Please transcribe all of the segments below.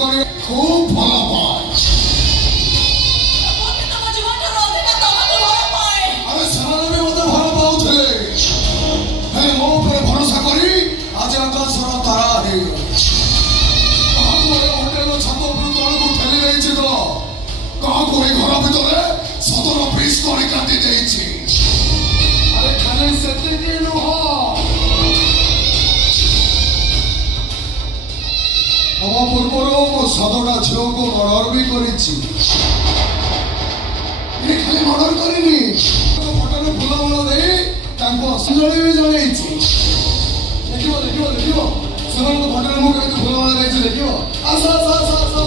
करे खूब भला पाए अरे समाज में मत भला पाउथले हे मो पर भरोसा करी आज आकाशर तारा हे होटेल छत पर तलको ठेली रही तो कहाँ को घर भीतर 17 पीस कर काटी देछि अरे खाली सेतिके नुह हम पूर्वर मो 7टा झील को मर्डर भी करिछि ये खाली मर्डर करिनी फोटो फुल फुल दे तांको असली भी जणैछि देखियो देखियो देखियो सेवन को फोटो मु केते फुल फुल देछि देखियो आसा आसा आसा आसा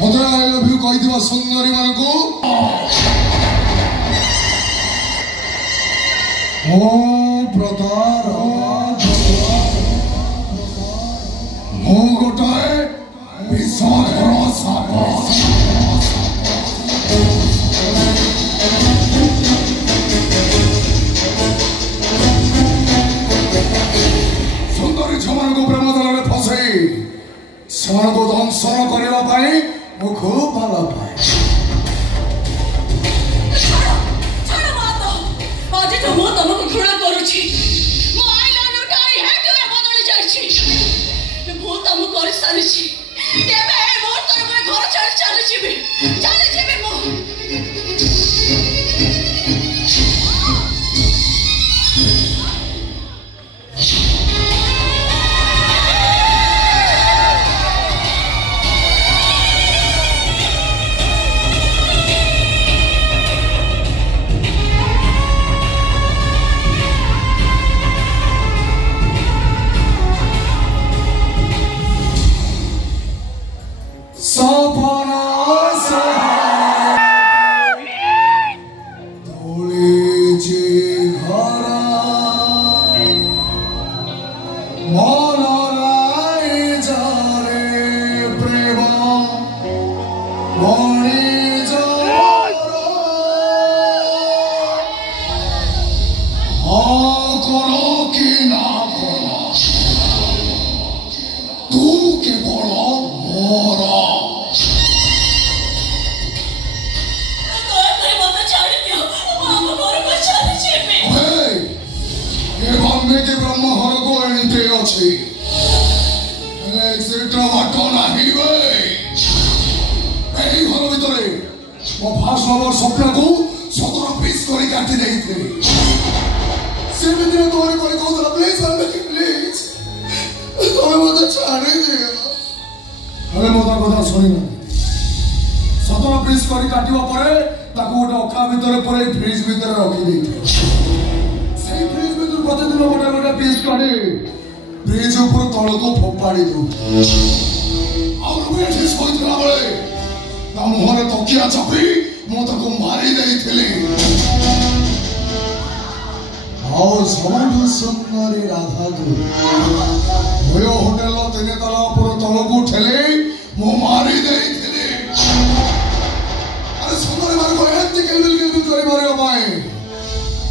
मधुर आई लव यू कही दिवा सुंदरी मान को ओ प्रतार मो गोटाए विषधर साप सुंदरी छमान को प्रेम दल में फसई से दंशन करने मु खूब भला पाए तुमको घृणा करुछि मो I love you tie hate you बदली जाछि मु तुम कर सारिछि तेबे मोर तर मैं घर छाड़ चली जीबी मु स्वप्न को 17 पीस कर काटी देइथे से बिना तोरे कोई कहला प्लीज प्लीज तोरे मत छाड़ी दियो अरे मोता कथा सुनी ना 17 पीस कर काटिबा परे ताको गोटे अखा भीतर परे फ्रिज भीतर रखी देइथे से फ्रिज भीतर प्रतिदिन गोटे गोटे पीस काटी फ्रिज ऊपर तळ को फोपाड़ी दो और वेट इज होइतला बळे ता मुहरे तकिया चापी मो ताको मारी देइथिली और सबठु सुंदरी राधा को भयो होटल 3 तला पर तळको ठेले मो मारी देइथिली अरे सुंदरी मार को एंती केलबिल केलबिल करे मारे बाय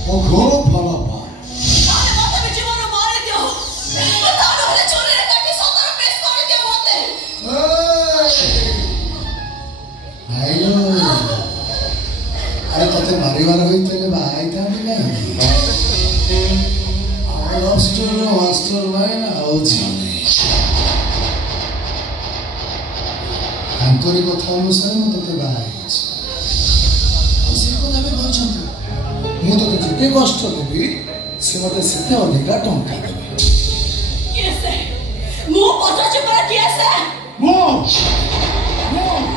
ओ खूब भला पाए तारे मते भी जीवन मारे दियो तारे वाले चोरी रे काटी 17 पेस कर दियो मते आइलो अरे तते मारिवार होइतले भाई ताने नहीं हॉस्टल भाई ना होछि हमकोरी कथा अनुसार म तते भाई से कोना में कहछन मु तो जेते कष्ट देबी से मते सेते अधिका टंका देबे केसे मु पचाचे पर केसे मो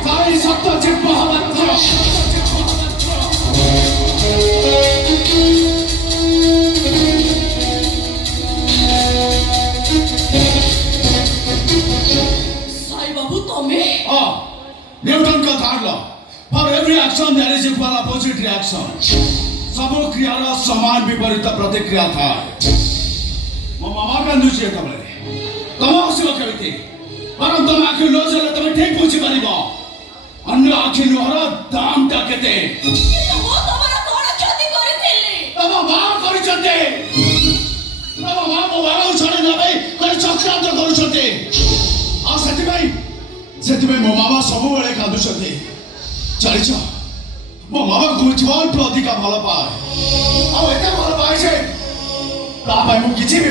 ताई सत्य चिप हवत साई बाबू तमे न्यूटन का third law for every action there is equal opposite reaction सब क्रियार समान विपरीत प्रतिक्रिया था मो मामा कांदुची तमले तम हसिब केमिति परम तम आखि लोजले तमे ठीक बुझी परिबो ଦାମଟା କେତେ? କିନ୍ତୁ ମୁଁ ତମର କଣ କ୍ଷତି କରିଥିଲି? ତମ ମା କରିଛନ୍ତି। ତମ ମା ମୋ ବାବାଙ୍କୁ ଛାଡ଼ି ନେବା ପାଇଁ ଗୋଟେ ଚକ୍ରାନ୍ତ କରୁଛନ୍ତି। ଆଉ ସେଥିପାଇଁ ମୋ ମାମା ସବୁବେଳେ କାନ୍ଦୁଛନ୍ତି। ଜାଣିଛ ମୋ ମାମାକୁ ମୁଁ ଜୀବନଠୁ ଅଧିକା ଭଲ ପାଏ। ଆଉ ଏତେ ଭଲ ପାଏ ଯେ ତା ପାଇଁ ମୁଁ କିଛି ବି